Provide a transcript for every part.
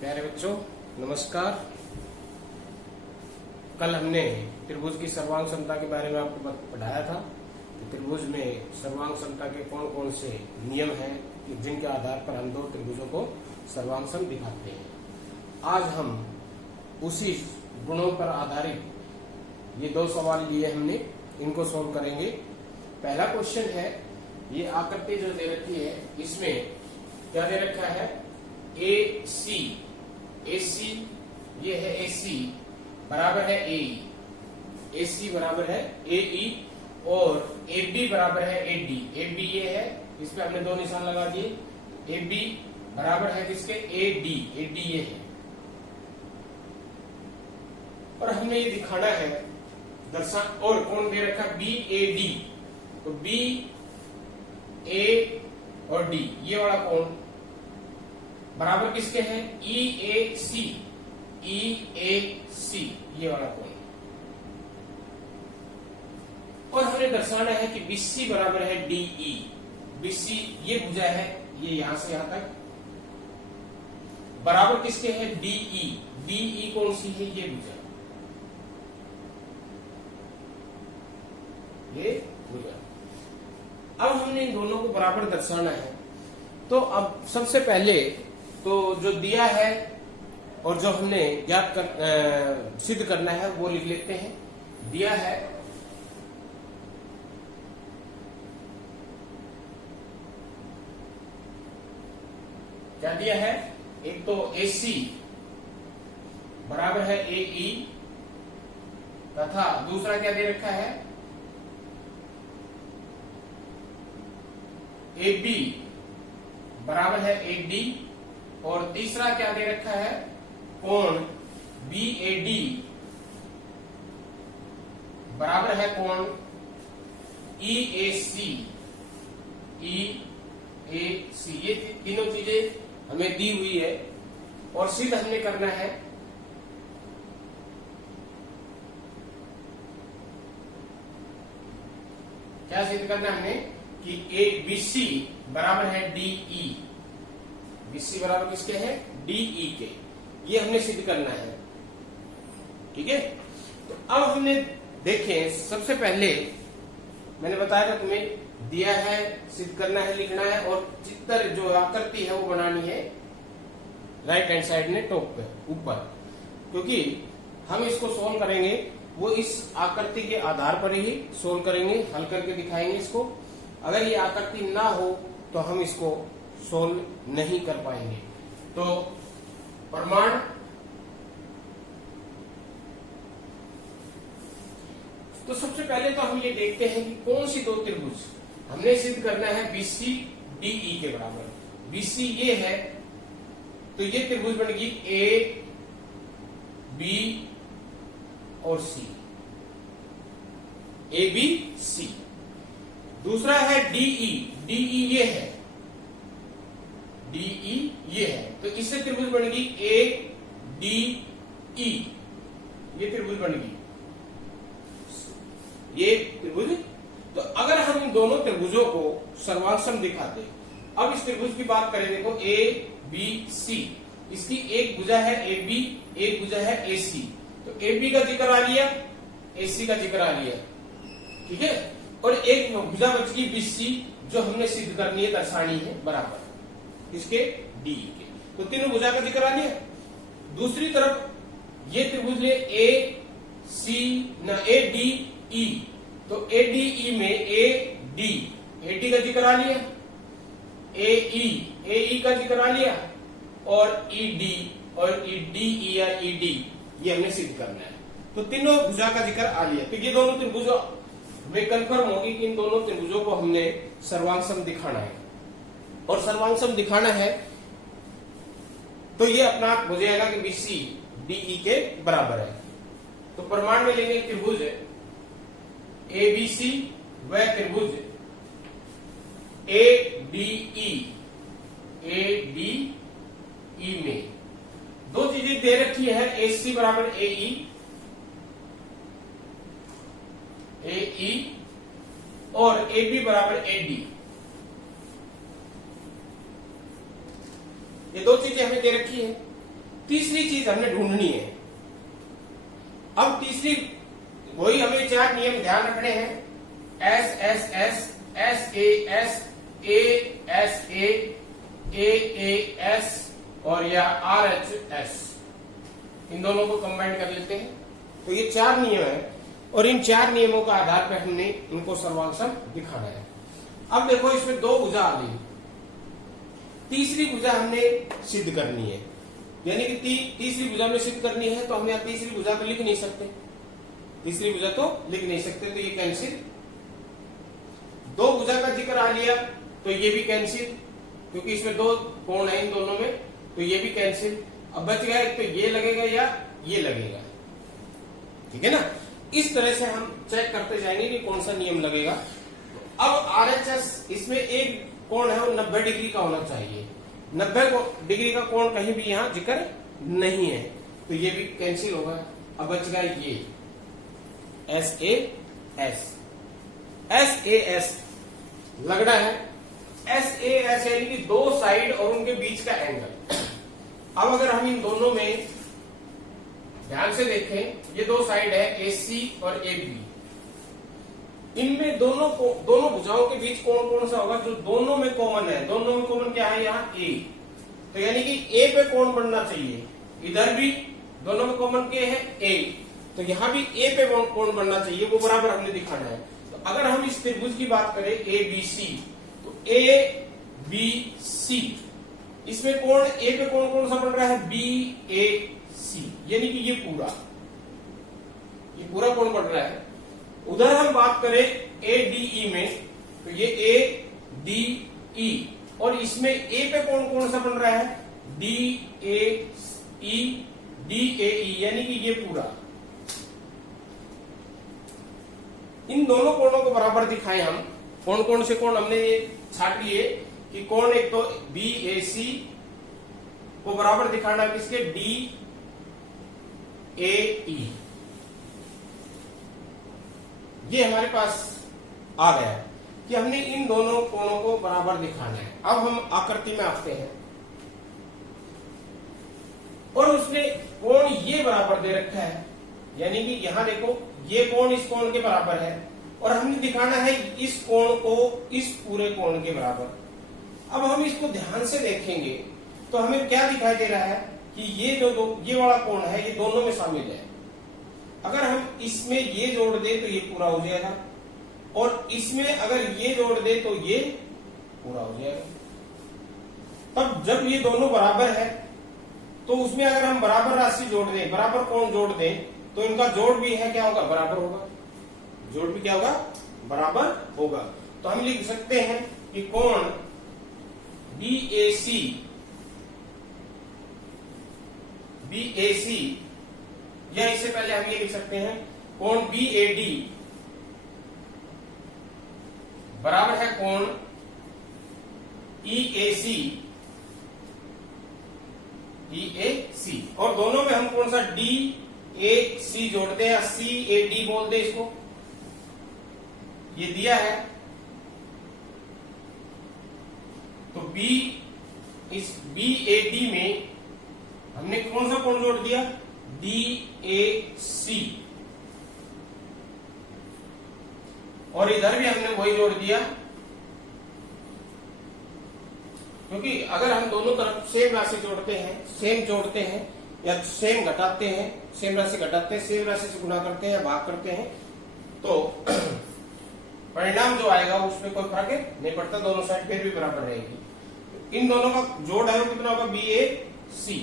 प्यारे बच्चों नमस्कार। कल हमने त्रिभुज की सर्वांग समता के बारे में आपको पढ़ाया था कि त्रिभुज में सर्वांग समता के कौन कौन से नियम हैं जिनके आधार पर हम दो त्रिभुजों को सर्वांग सम दिखाते हैं। आज हम उसी गुणों पर आधारित ये दो सवाल लिए हमने, इनको सोल्व करेंगे। पहला क्वेश्चन है, ये आकृति जो दे रखी है इसमें क्या दे रखा है, ए सी ये है AC बराबर है AE, AC बराबर है AE और AB बराबर है AD। AB ये है, इस पे हमने दो निशान लगा दिए। AB बराबर है किसके, AD ये है। और हमें ये दिखाना है और कौन दे रखा BAD, तो BA और D ये वाला कौन बराबर किसके हैं, EAC ये वाला कोण। और हमें दर्शाना है कि BC बराबर है DE। BC ये भुजा है, ये यहां से यहां तक बराबर किसके है, DE कौन सी है, ये भुजा, ये भुजा। अब हमने इन दोनों को बराबर दर्शाना है। तो अब सबसे पहले तो जो दिया है और जो हमने सिद्ध करना है वो लिख लेते हैं। दिया है क्या दिया है, एक तो AC बराबर है AE तथा दूसरा क्या दे रखा है, AB बराबर है AD और तीसरा क्या दे रखा है, कोण BAD बराबर है कोण EAC। ये तीनों चीजें हमें दी हुई है और सिद्ध हमने करना है। क्या सिद्ध करना हमने कि ABC बराबर है DE। BC बराबर किसके है, DE के, ये हमने सिद्ध करना है। ठीक है, तो अब हमने देखें, सबसे पहले मैंने बताया था तुम्हें दिया है, सिद्ध करना है, लिखना है और चित्र जो आकृति है वो बनानी है राइट हैंड साइड में टॉप पे ऊपर, क्योंकि हम इसको सोल्व करेंगे वो इस आकृति के आधार पर ही सोल्व करेंगे, हल करके दिखाएंगे इसको। अगर ये आकृति ना हो तो हम इसको सोल्व नहीं कर पाएंगे। तो प्रमाण, तो सबसे पहले तो हम ये देखते हैं कि कौन सी दो त्रिभुज हमने सिद्ध करना है BC DE के बराबर। BC ये है तो ये त्रिभुज बनेगी A B और C, ABC। दूसरा है DE ये है, DE ये है, तो इससे त्रिभुज बनेगी ADE, ये त्रिभुज बनेगी, ये त्रिभुज। तो अगर हम इन दोनों त्रिभुजों को सर्वांग सम दिखाते, अब इस त्रिभुज की बात करें, देखो ABC, इसकी एक भुजा है AB, एक भुजा है AC, तो AB का जिक्र आ लिया, AC का जिक्र आ लिया, ठीक है। और एक भुजा बच गई BC जो हमने सिद्ध करनी है, दर्शानी है बराबर इसके DE के, तो तीनों भुजा का जिक्र आ लिया। दूसरी तरफ ये त्रिभुज ले ADE, तो ADE में AD का जिक्र आ लिया, AE का जिक्र आ लिया और ED और EDE या ED ये हमने सिद्ध करना है। तो तीनों भुजा का जिक्र आ लिया। तो ये दोनों त्रिभुजों में कंफर्म होगी कि इन दोनों त्रिभुजों को हमने सर्वांग सम दिखाना है, और सर्वांग सम दिखाना है तो ये अपना हो जाएगा कि BC DE के बराबर है। तो प्रमाण में लेंगे त्रिभुज ABC व त्रिभुज ADE में दो चीजें दे रखी है, AC बराबर AE और AB बराबर AD। ये दो चीजें हमें दे रखी है। तीसरी चीज हमने ढूंढनी है। अब तीसरी वही हमें 4 नियम ध्यान रखने हैं, S S S, S A S, A S A S और या आर एच एस, इन दोनों को कंबाइन कर लेते हैं। तो ये 4 नियम है और इन 4 नियमों के आधार पर हमने इनको सर्वांग दिखाना है। अब देखो इसमें 2 भुजा आ गई, तीसरी भुजा हमने सिद्ध करनी है, यानी कि तीसरी भुजा में सिद्ध करनी है। तो हम यहाँ तीसरी भुजा तो लिख नहीं सकते, तीसरी भुजा तो लिख नहीं सकते, तो ये कैंसिल। 2 भुजा का जिक्र आ लिया तो ये भी कैंसिल, क्योंकि इसमें 2 कोण है इन दोनों में, तो ये भी कैंसिल। अब बच गया एक, तो ये लगेगा या ये लगेगा, ठीक है ना। इस तरह से हम चेक करते जाएंगे कि कौन सा नियम लगेगा। अब आरएचएस, इसमें एक कोण है वो 90 डिग्री का होना चाहिए, 90 डिग्री का कोण कहीं भी यहां जिक्र नहीं है, तो ये भी कैंसिल होगा। अब बच गया ये S A S, S A S लगना है, एस ए एस यानी कि 2 साइड और उनके बीच का एंगल। अब अगर हम इन दोनों में ध्यान से देखें, ये 2 साइड है AC और AB, इनमें दोनों भुजाओं के बीच कोण कौन सा होगा जो दोनों में कॉमन है? दोनों में कॉमन क्या है? यहाँ A, तो यानी कि A पे कोण बनना चाहिए। इधर भी दोनों में कॉमन क्या है? A, तो यहाँ भी A पे कोण बनना चाहिए, वो बराबर हमने दिखाना है। तो अगर हम इस त्रिभुज की बात करें ABC, तो ABC, इसमें कोण A पे कोण कौन सा बन रहा है? BAC, यानी कि ये पूरा कोण बन रहा है। उधर हम बात करें ADE में, तो ये ADE, और इसमें A पे कोण कौन सा बन रहा है? DAE, यानी कि ये पूरा। इन दोनों कोणों को बराबर दिखाए हम। कौन से कोण हमने ये छाट लिए कि कोण एक तो BAC को बराबर दिखाना किसके? DAE, ये हमारे पास आ गया कि हमने इन दोनों कोणों को बराबर दिखाना है। अब हम आकृति में आते हैं और उसने कोण ये बराबर दे रखा है, यानी कि यहां देखो ये कोण इस कोण के बराबर है और हमने दिखाना है इस कोण को इस पूरे कोण के बराबर। अब हम इसको ध्यान से देखेंगे तो हमें क्या दिखाई दे रहा है कि ये वाला कोण है ये दोनों में शामिल है। अगर हम इसमें ये जोड़ दें तो ये पूरा हो जाएगा, और इसमें अगर ये जोड़ दें तो ये पूरा हो जाएगा। तब जब ये दोनों बराबर है तो उसमें अगर हम बराबर राशि जोड़ दें, बराबर कोण जोड़ दें, तो इनका जोड़ भी है क्या होगा? बराबर होगा। जोड़ भी क्या होगा? बराबर होगा। तो हम लिख सकते हैं कि कोण BAC, या इससे पहले हम ये लिख सकते हैं कोण BAD बराबर है कोण EAC, और दोनों में हम कौन सा DAC जोड़ते हैं, CAD बोल दे इसको, ये दिया है। तो इस BAD में हमने कौन सा कोण जोड़ दिया? DAC, और इधर भी हमने वही जोड़ दिया, क्योंकि अगर हम दोनों तरफ सेम राशि जोड़ते हैं, सेम जोड़ते हैं या सेम घटाते हैं, सेम राशि घटाते हैं, सेम राशि से गुणा करते हैं या भाग करते हैं, तो परिणाम जो आएगा उसमें कोई फर्क नहीं पड़ता, दोनों साइड फिर भी बराबर रहेगी। इन दोनों का जोड़ है वो कितना होगा? BAC,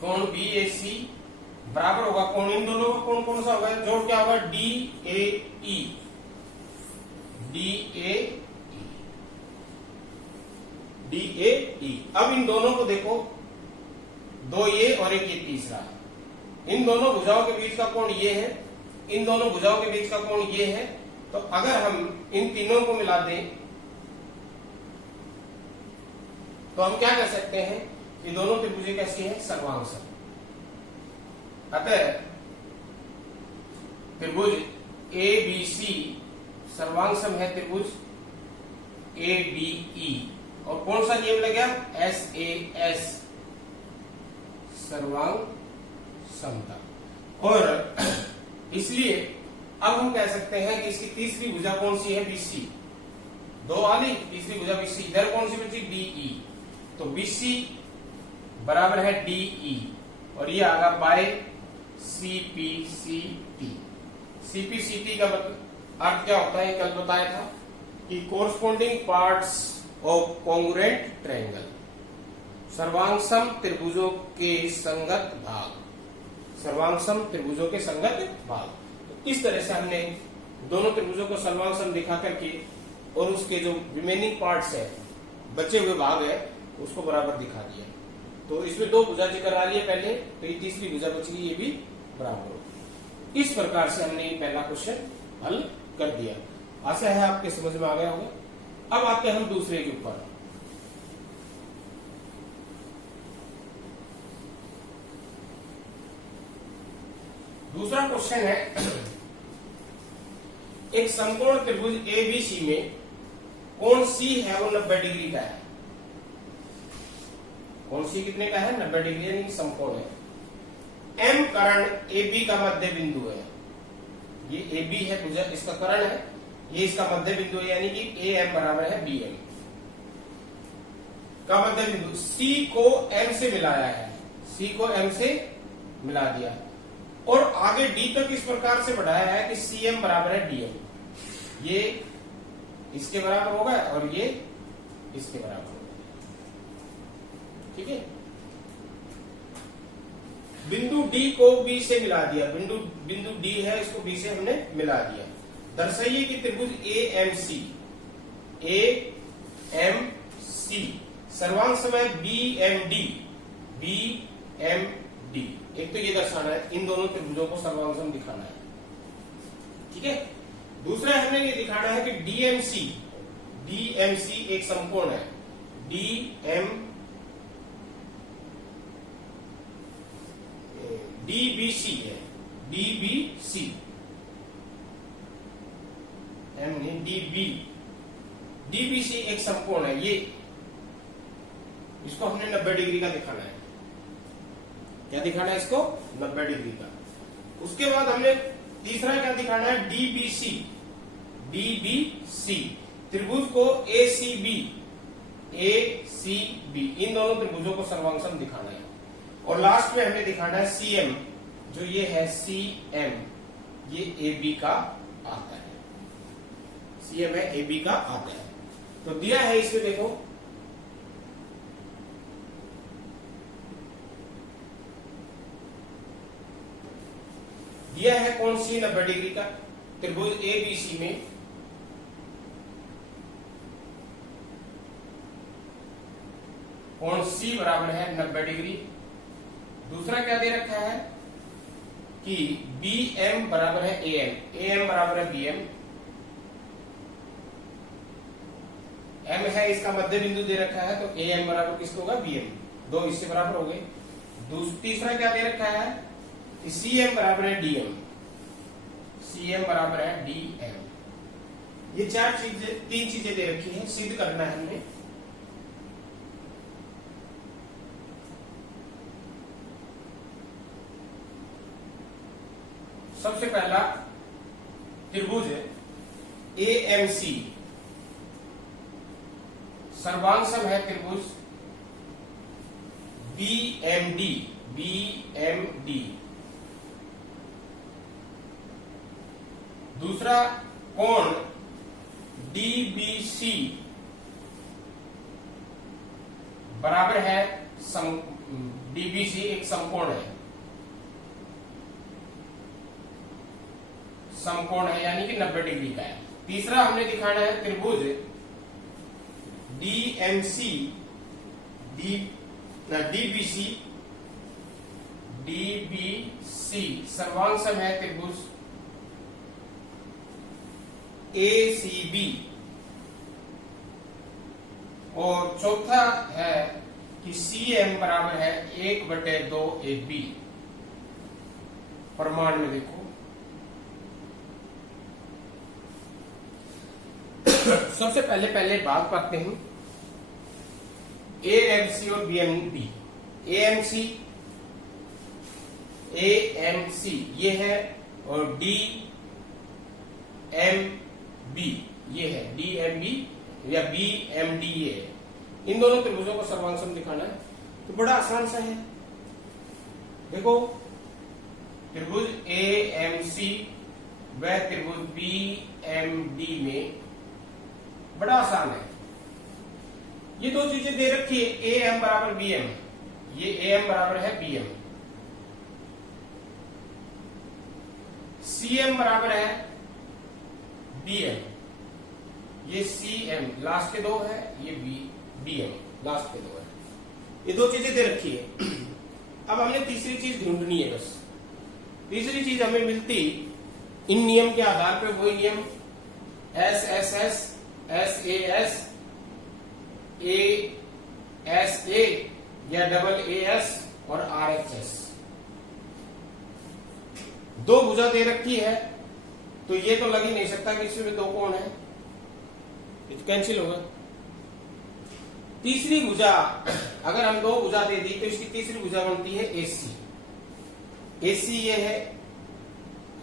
कोण BAC बराबर होगा कोण इन दोनों का कोण कौन सा होगा? जोड़ क्या होगा? DAE, DAE। अब इन दोनों को देखो, 2 ये और एक ये तीसरा, इन दोनों भुजाओं के बीच का कोण ये है, इन दोनों भुजाओं के बीच का कोण ये है। तो अगर हम इन तीनों को मिला दें तो हम क्या कर सकते हैं कि दोनों त्रिभुजें कैसी है? सर्वांग सम। अतः त्रिभुज ABC सर्वांग सम है त्रिभुज ADE। और कौन सा नियम लग गया? SAS, सर्वांग समता। और इसलिए अब हम कह सकते हैं कि इसकी तीसरी भुजा कौन सी है, बीसी। दो वाली तीसरी भुजा बीसी, इधर कौन सी बची, डीई। तो बीसी बराबर है डीई और ये आगा बाय सीपीसीटी। सीपीसीटी का अर्थ क्या होता है, कल बताया था कि corresponding parts of congruent triangle, सर्वांगसम त्रिभुजों के संगत भाग, सर्वांगसम त्रिभुजों के संगत भाग। तो इस तरह से हमने दोनों त्रिभुजों को सर्वांगसम दिखा करके और उसके जो रिमेनिंग पार्ट्स है, बचे हुए भाग है, उसको बराबर दिखा दिया। तो इसमें दो भुजा जिक्र आ रही है पहले, तो ये तीसरी भुजा बची, ये भी बराबर होगी। इस प्रकार से हमने ये पहला क्वेश्चन हल कर दिया। आशा है आपके समझ में आ गया होगा। अब आते हैं हम दूसरे के ऊपर। दूसरा क्वेश्चन है, एक समकोण त्रिभुज एबीसी में कोण सी है वो 90 डिग्री का है। कोण सी कितने का है, 90 डिग्री, यानी समकोण है। एम कर्ण AB का मध्य बिंदु है। ये AB है भुजा, इसका कर्ण है, ये इसका मध्य बिंदु है, यानी कि AM बराबर है BM का मध्य बिंदु। C को M से मिलाया है, C को M से मिला दिया और आगे D तक इस प्रकार से बढ़ाया है कि CM बराबर है DM। ये इसके बराबर होगा और ये इसके बराबर होगा, ठीक है। बिंदु D को B से मिला दिया, बिंदु D है, इसको B से हमने मिला दिया। दर्शाइए कि त्रिभुज AMC सर्वांग समय BMD, एक तो ये दर्शाना है, इन दोनों त्रिभुजों को सर्वांगसम दिखाना है, ठीक है। दूसरा हमने ये दिखाना है कि DMC एक समकोण है, DBC है, DBC M नहीं, DBC एक समकोण है। ये इसको हमने 90 डिग्री का दिखाना है। क्या दिखाना है इसको, 90 डिग्री का। उसके बाद हमने तीसरा क्या दिखाना है, DBC त्रिभुज को ACB इन दोनों त्रिभुजों को सर्वांगसम दिखाना है। और लास्ट में हमें दिखाना है CM, जो ये है CM, ये AB का आता है, CM है AB का आता है। तो दिया है इसमें, देखो दिया है कौन सी 90 डिग्री का त्रिभुज ABC में कोण C बराबर है 90 डिग्री। दूसरा क्या दे रखा है कि BM बराबर है AM बराबर है BM, M है इसका मध्य बिंदु दे रखा है, तो AM बराबर किसको होगा, BM, दो इससे बराबर हो गए। तीसरा क्या दे रखा है कि CM बराबर है CM बराबर है DM। ये तीन चीजें दे रखी है, सिद्ध करना है हमने। सबसे पहला त्रिभुज AMC सर्वांगसम है त्रिभुज BMD। दूसरा कोण DBC बराबर है DBC एक समकोण है, यानी कि 90 डिग्री का है। तीसरा हमने दिखाना है त्रिभुज DBC सर्वांगसम है त्रिभुज ACB। और चौथा है कि CM बराबर है 1/2 AB। प्रमाण में देखो, सबसे पहले भाग पाते हैं AMC और BMD। AMC A M C ये है, और डी एम बी ये है, डी एम बी या बी एम डी ये है। इन दोनों त्रिभुजों को सर्वांग दिखाना है तो बड़ा आसान सा है। देखो त्रिभुज ए एम सी व त्रिभुज बी एम डी में बड़ा आसान है। ये दो चीजें दे रखी है, ए एम बराबर बी एम, ये ए एम बराबर है बी एम, सी एम बराबर है बी एम, ये सी एम लास्ट के दो है, ये बी एम लास्ट के दो है। ये दो चीजें दे रखी है। अब हमने तीसरी चीज ढूंढनी है। बस तीसरी चीज हमें मिलती इन नियम के आधार पर, वही नियम S S S, S A S, A या डबल ए एस और आर एच एस। दो भुजा दे रखी है तो ये तो लग ही नहीं सकता कि इसमें दो कोण है, ये तो कैंसिल होगा। तीसरी भुजा अगर हम दो भुजा दे दी तो इसकी तीसरी भुजा बनती है एसी। एसी ये है,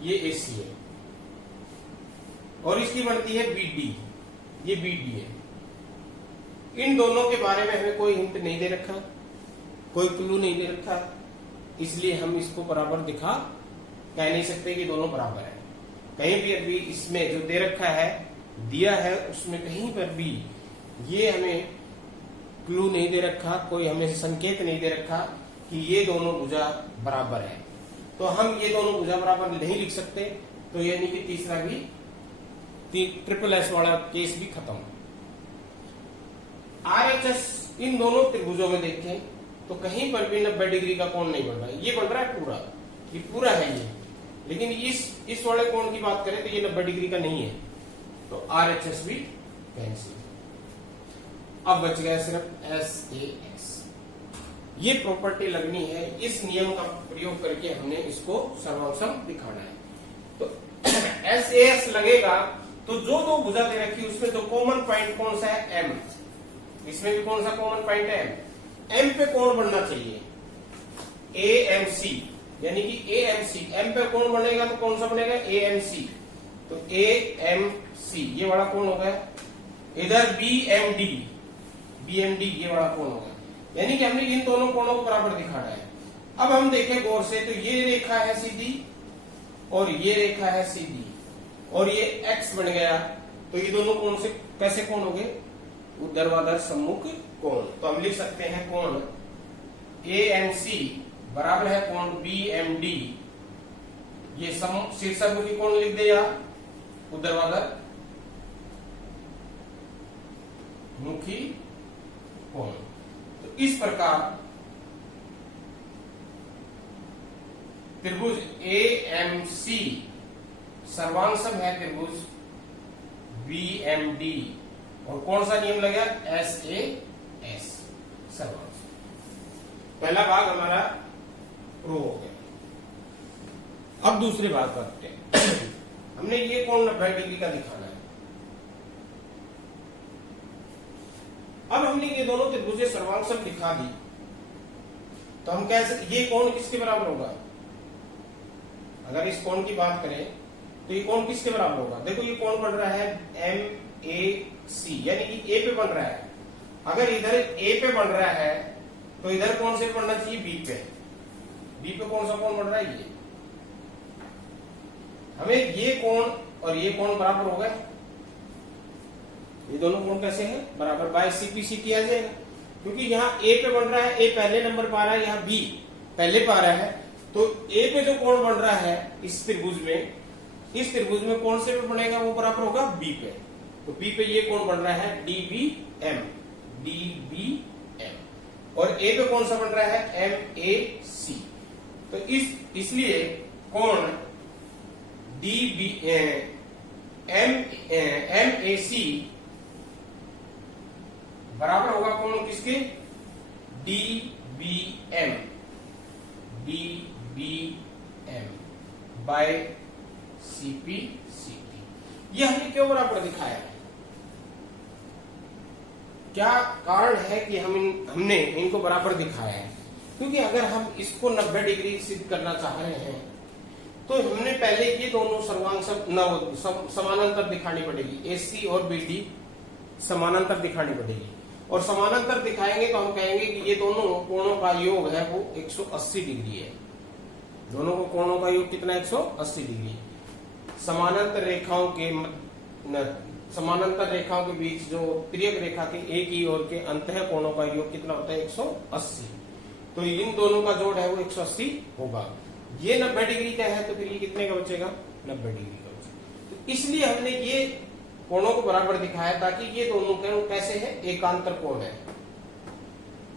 ये एसी है, और इसकी बनती है बीडी, ये बीडी है। इन दोनों के बारे में हमें कोई हिंट नहीं दे रखा, कोई क्लू नहीं दे रखा, इसलिए हम इसको बराबर दिखा कह नहीं सकते कि दोनों बराबर है। कहीं भी अभी इसमें जो दे रखा है दिया है उसमें कहीं पर भी ये हमें क्लू नहीं दे रखा, कोई हमें संकेत नहीं दे रखा कि ये दोनों भुजा बराबर है। तो हम ये दोनों भुजा बराबर नहीं लिख सकते, तो यानी कि तीसरा भी ट्रिपल एस वाला केस भी खत्म। आर एच एस इन दोनों त्रिभुजों में देखें तो कहीं पर भी 90 डिग्री का कोण नहीं बन रहा है। ये बन रहा है पूरा, ये पूरा है ये, लेकिन इस वाले कोण की बात करें तो ये 90 डिग्री का नहीं है, तो आर एच एस भी कैंसिल। अब बच गया सिर्फ एस ए एस। ये प्रॉपर्टी लगनी है, इस नियम का प्रयोग करके हमने इसको सर्वांग दिखाना है। तो एस ए एस लगेगा तो जो दो भुजा दे रखी उसमें तो कॉमन पॉइंट कौन सा है, एम। इसमें भी कौन सा कॉमन पॉइंट है, एम। एम पे कोण बनना चाहिए ए एम सी, यानी कि ए एम सी। एम पे कोण बनेगा तो कौन सा बनेगा, ए एम सी। तो ए एम सी ये वाला कोण होगा, इधर B M D, B M D ये वाला कोण होगा। यानी कि हमने इन दोनों कोणों को बराबर दिखाना है। अब हम देखें गौर से तो ये रेखा है सीधी और ये रेखा है सीधी, और ये एक्स बन गया, तो ये दोनों कोण से कैसे कोण हो गए, ऊर्ध्वाधर सम्मुख कोण। तो हम लिख सकते हैं कोण ए एम सी बराबर है कोण बी एम डी, ये शीर्षमुखी कोण लिख दे या ऊर्ध्वाधर मुखी कोण। तो इस प्रकार त्रिभुज ए एम सी सर्वांग है त्रिभुज बी एम डी, और कौन सा नियम लगा, एस ए एस सर्वांग। पहला भाग हमारा प्रूव हो गया। अब दूसरे भाग करते हैं। हमने ये कोण 90 डिग्री का दिखाना है। अब हमने ये दोनों त्रिभुजें सर्वांग दिखा दी, तो हम कह सकते ये कोण किसके बराबर होगा। अगर इस कोण की बात करें तो ये कोण किसके बराबर होगा। देखो ये कोण बन रहा है एम ए सी, यानी कि ए पे बन रहा है। अगर इधर ए पे बन रहा है तो इधर कौन से बनना चाहिए, बी पे। बी पे कौन सा कोण बन रहा है, ये। हमें ये कोण और ये कोण बराबर हो गए। ये दोनों कोण कैसे हैं, बराबर, बाय सीपीसी किया जाएगा, क्योंकि यहाँ ए पे बन रहा है, ए पहले नंबर पा रहा है, यहाँ बी पहले पा रहा है। तो ए पे जो कोण बन रहा है इस त्रिभुज में कौन से पे बनेगा, वो बराबर होगा बी पे। तो बी पे ये कोण बन रहा है D B M, D B M. और ए पे कौन सा बन रहा है, एम ए सी। तो इसलिए कोण D B M A C बराबर होगा कोण किसके, D B M, D B M by CP CT. यह हमने क्यों बराबर दिखाया है, क्या कारण है कि हमने इनको बराबर दिखाया है। क्योंकि अगर हम इसको 90 डिग्री सिद्ध करना चाह रहे हैं तो हमने पहले ये दोनों सर्वांग समानांतर दिखानी पड़ेगी, AC और BD समानांतर दिखानी पड़ेगी। और समानांतर दिखाएंगे तो हम कहेंगे कि ये दोनों कोणों का योग है वो 180 डिग्री है। दोनों को कोणों का योग कितना, 180 डिग्री। समानांतर रेखाओं के बीच जो तिर्यक रेखा के एक ही ओर के अंतः कोणों का योग कितना होता है, 180। तो इन दोनों का जोड़ है वो 180 होगा। ये 90 डिग्री का है तो फिर ये कितने का बचेगा, 90 डिग्री का बचेगा। तो इसलिए हमने ये कोणों को बराबर दिखाया ताकि ये दोनों कोण कैसे है, एकांतर कोण है।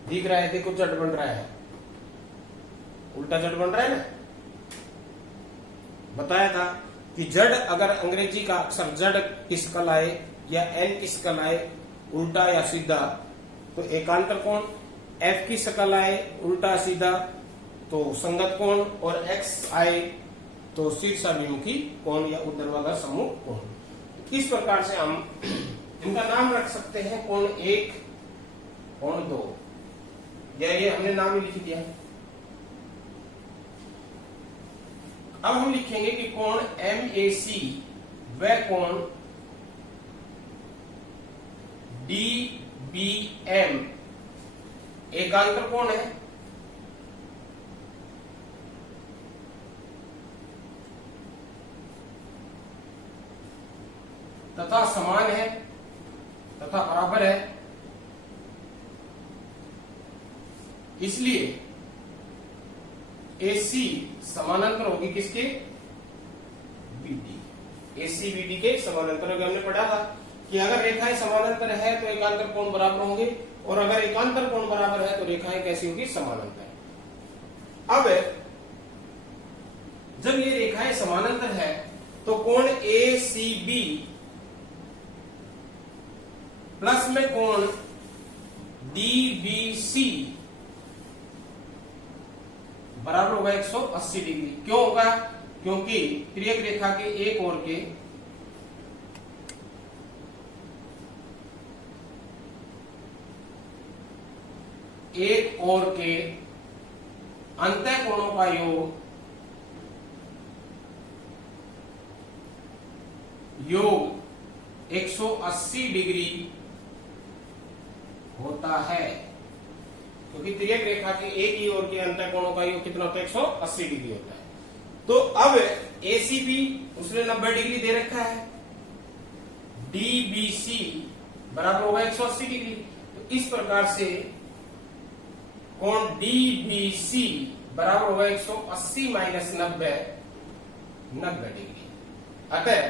दिख रहा है, देखो जड़ बन रहा है, उल्टा जड़ बन रहा है ना। बताया था कि जड़ अगर अंग्रेजी का अक्षर जड़ किस कल आए या एन किस कल आए, उल्टा या सीधा, तो एकांतर कोण। एफ की शकल आए उल्टा सीधा तो संगत कोण, और एक्स आए तो शीर्षाभिमुखी कोण या ऊर्ध्वाधर सम्मुख कोण। इस प्रकार से हम इनका नाम रख सकते हैं, कोण 1, कोण 2, या ये हमने नाम ही लिख दिया। अब हम लिखेंगे कि कोण MAC व कोण DBM एकांतर कोण है। तथा समान है तथा बराबर है, इसलिए AC समानांतर होगी किसके, BD। AC BD के समानांतर होगी। हमने पढ़ा था कि अगर रेखाएं समानांतर है तो एकांतर कोण बराबर होंगे, और अगर एकांतर कोण बराबर है तो रेखाएं कैसी होगी, समानांतर। अब जब ये रेखाएं समानांतर है तो कोण ACB प्लस में कोण DBC बराबर होगा 180 डिग्री। क्यों होगा, क्योंकि तिर्यक रेखा के एक ओर के अंतः कोणों का योग 180 डिग्री होता है, क्योंकि तिर्यक रेखा के एक ही ओर के अंतः कोणों का योग कितना होता है, 180 डिग्री होता है। तो अब ACB उसने 90 डिग्री दे रखा है, DBC बराबर होगा 180 डिग्री। तो इस प्रकार से कोण DBC बराबर होगा 180 माइनस 90 डिग्री। अतः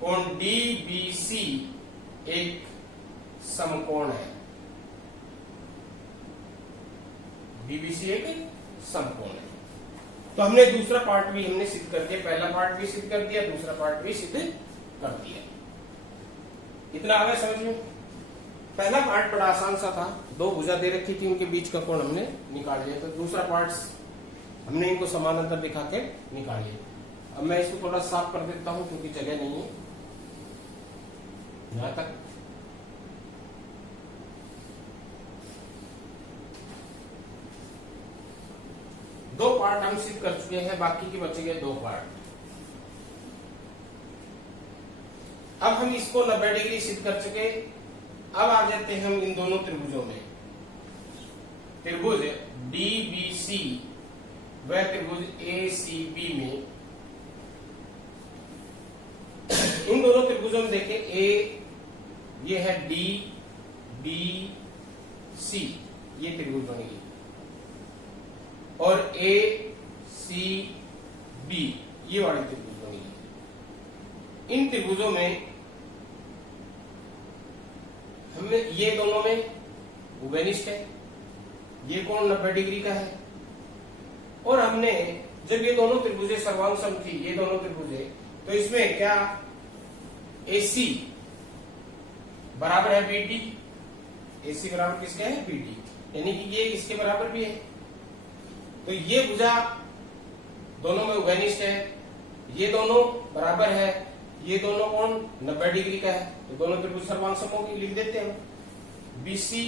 कोण DBC एक समकोण है। DBC एक समकोण है। तो हमने दूसरा पार्ट भी हमने सिद्ध कर दिया, पहला पार्ट भी सिद्ध कर दिया, दूसरा पार्ट भी सिद्ध कर दिया। इतना आ गया समझ में। पहला पार्ट बड़ा आसान सा था, दो भुजा दे रखी थी, उनके बीच का कोण हमने निकाल लिया। तो दूसरा पार्ट हमने इनको समानांतर दिखा के निकाल लिया। अब मैं इसको थोड़ा साफ कर देता हूं क्योंकि जगह नहीं है यहां तक। दो पार्ट हम सिद्ध कर चुके हैं, बाकी के बचे गए दो पार्ट। अब हम इसको 90 डिग्री सिद्ध कर चुके। अब आ जाते हैं हम इन दोनों त्रिभुजों में। त्रिभुज DBC व त्रिभुज ACB में, इन दोनों त्रिभुजों में देखें, ये है DBC, ये त्रिभुज बनेगी, और ACB ये वाली त्रिभुज बनेगी। इन त्रिभुजों में हमने ये दोनों में उभयनिष्ठ है, ये कोण 90 डिग्री का है, और हमने जब ये दोनों त्रिभुजें सर्वांग सम थी, ये दोनों त्रिभुजें, तो इसमें क्या AC बराबर है BD, AC बराबर किसके है, BD, यानी कि ये इसके बराबर भी है। तो ये भुजा दोनों में उभयनिष्ठ है, ये दोनों बराबर है, ये दोनों कोण 90 डिग्री का है, तो दोनों त्रिभुज सर्वांग सम होगी। लिख देते हैं BC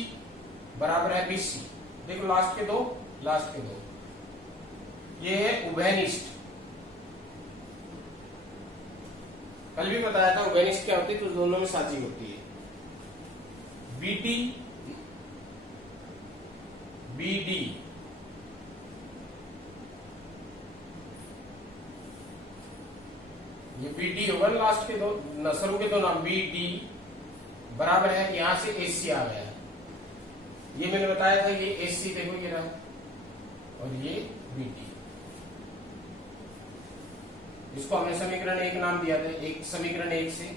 बराबर है BC, देखो लास्ट के दो, ये है उभयनिष्ठ। कल भी बताया था उभयनिष्ठ क्या होती है, तो दोनों में साझी होती है। बीटी बीडी, ये बीडी होगा लास्ट के दो, शुरू के दो नाम बीडी बराबर है, यहां से एसी आ गया, ये मैंने बताया था, ये एसी देखो ये रहा और ये बीटी। इसको हमने समीकरण 1 नाम दिया था, एक समीकरण 1 से आ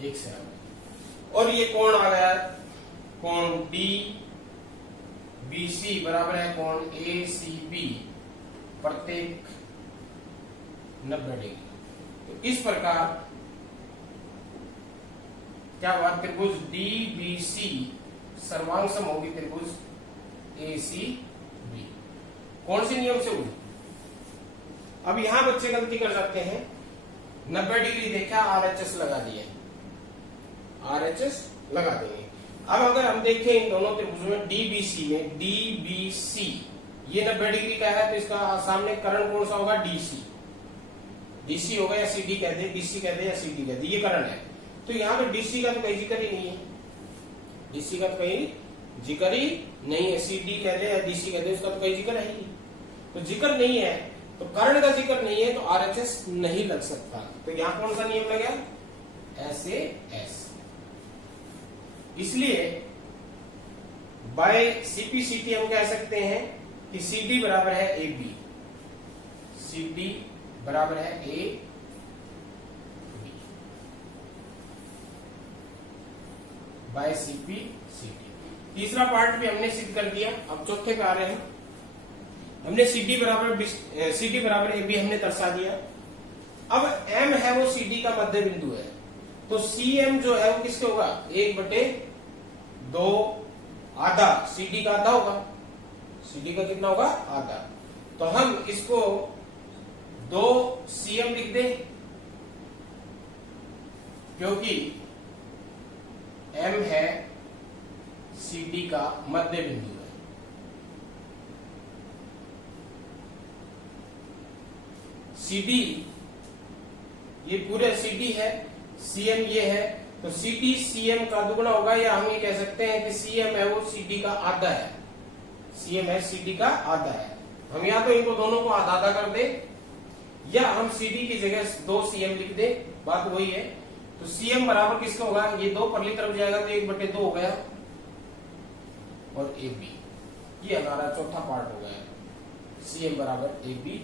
गया। और ये कोण आ गया, कोण डी बीसी बराबर है कोण ए सी बी प्रत्येक 90 डिग्री। तो इस प्रकार क्या हुआ, त्रिभुज डी बी सी सर्वांग सम होगी त्रिभुज ए सी बी। कौन से नियम से हुई? अब यहां बच्चे गलती कर सकते हैं, 90 डिग्री देखा, आरएचएस लगा दिए, आरएचएस लगा देंगे। अब अगर हम देखें इन दोनों त्रिभुजों में डीबीसी में, डीबीसी ये 90 डिग्री का है, तो इसका सामने कर्ण कौन सा होगा? डीसी। डीसी होगा या सीडी कह दे, डीसी कह दे या सीडी कह दे, ये कर्ण है। तो यहाँ पे डीसी का तो कहीं जिक्र ही नहीं है, डीसी का तो कहीं जिक्र ही नहीं है, सीडी कह दे या डीसी कह दे, उसका तो कहीं जिक्र है ही। तो जिक्र नहीं है, तो कर्ण का जिक्र नहीं है, तो आरएचएस नहीं लग सकता। तो यहाँ कौन सा नियम लगा? ऐसे एस। इसलिए बाय सीपीसीटी हम कह सकते हैं कि सीडी बराबर है ए बी, सीडी बराबर है ए बी बाय सीपीसीटी। तीसरा पार्ट भी हमने सिद्ध कर दिया। अब चौथे पे आ रहे हैं। हमने सीडी बराबर ए बी हमने दर्शा दिया। अब एम है वो सीडी का मध्य बिंदु है, तो सीएम जो है वो किसके होगा? 1/2 आधा, सीडी का आधा होगा। सीडी का कितना होगा? आधा। तो हम इसको 2 सीएम लिख दें, क्योंकि एम है सीडी का मध्य बिंदु है। सीडी ये पूरे सीडी है, सीएम ये है, तो सीडी सीएम का दुगना होगा, या हम ये कह सकते हैं कि सीएम है वो सीडी का आधा है, सीएम है सीडी का आधा है। हम या तो इनको दोनों को आधा आधा कर दे, या हम सीडी की जगह 2 सीएम लिख दे, बात वही है। तो सीएम बराबर किसका होगा? ये 2 परली तरफ जाएगा तो 1/2 हो गया, और ए बी, ये हमारा चौथा पार्ट हो गया, सीएम बराबर ए बी,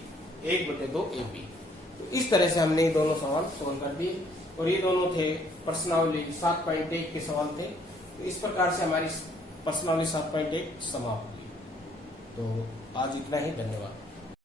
1/2 ए बी। तो इस तरह से हमने ये दोनों सवाल सोल्व कर दिए, और ये दोनों थे प्रश्नावली 7.1 के सवाल थे। तो इस प्रकार से हमारी प्रश्नावली 7.1 समाप्त हुई। तो आज इतना ही, धन्यवाद।